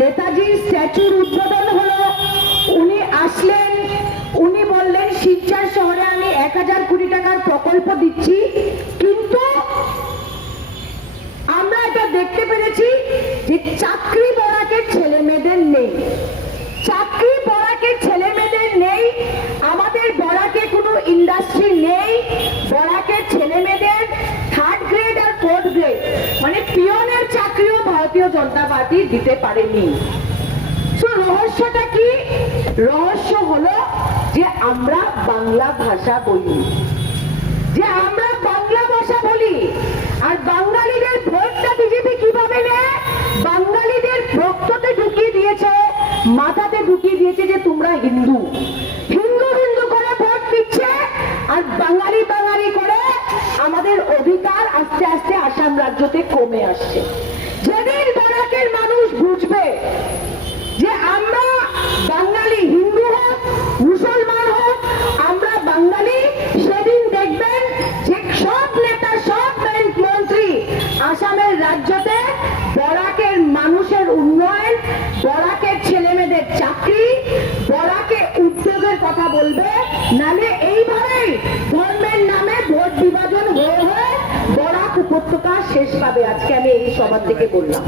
নেতাজির স্ট্যাচুর উদ্বোধন হলো, উনি আসলেন, উনি বললেন শিলচর শহরে আমি 1000 কোটি টাকার প্রকল্প দিচ্ছি, কিন্তু আমরা এটা দেখতে পেরেছি যে চাকরি বরাকের ছেলে মেয়েদের নেই, চাকরি বরাকের ছেলে মেয়েদের নেই, আমাদের বরাকে কোনো ইন্ডাস্ট্রি নেই, বরাকের ছেলে মেয়েদের 3rd গ্রেড আর 4th গ্রেড মানে পিয়নের চাকরিও ভারতীয় জনতা পার্টি দিতে পারেনি। তো রহস্যটা কি? রহস্য হলো যে আমরা বাংলা ভাষা বলি, যে আমরা বাংলা ভাষা বলি। আর বাঙালিদের ভোটটা বিজেপি কিভাবে নেয়? বাঙালিদের রক্ততে ঢুকিয়ে দিয়েছে, মাথাতে ঢুকিয়ে দিয়েছে যে তোমরা হিন্দু, হিন্দু হিন্দু করে ভোট দিচ্ছে, আর বাঙালি বাঙালি করে আমাদের অধিকার আস্তে আস্তে আসাম রাজ্যতে কমে আসছে। যেদিন বরাকের মানুষ বুঝবে যে আমরা বাঙালি, হিন্দু হোক মুসলমান হোক আমরা বাঙালি, সেদিন দেখবেন যে সব নেতা সব মন্ত্রী আসামের রাজ্যতে বরাকের মানুষের উন্নয়ন, বরাকের ছেলে মেয়েদের চাকরি, বরাকে উদ্যোগের কথা বলবে। নালে এইভাবেই ধর্মের নামে ভোট বিভাজন হয়ে হয়ে বরাক উপত্যকা শেষ পাবে। আজকে আমি এই সভা থেকে বললাম।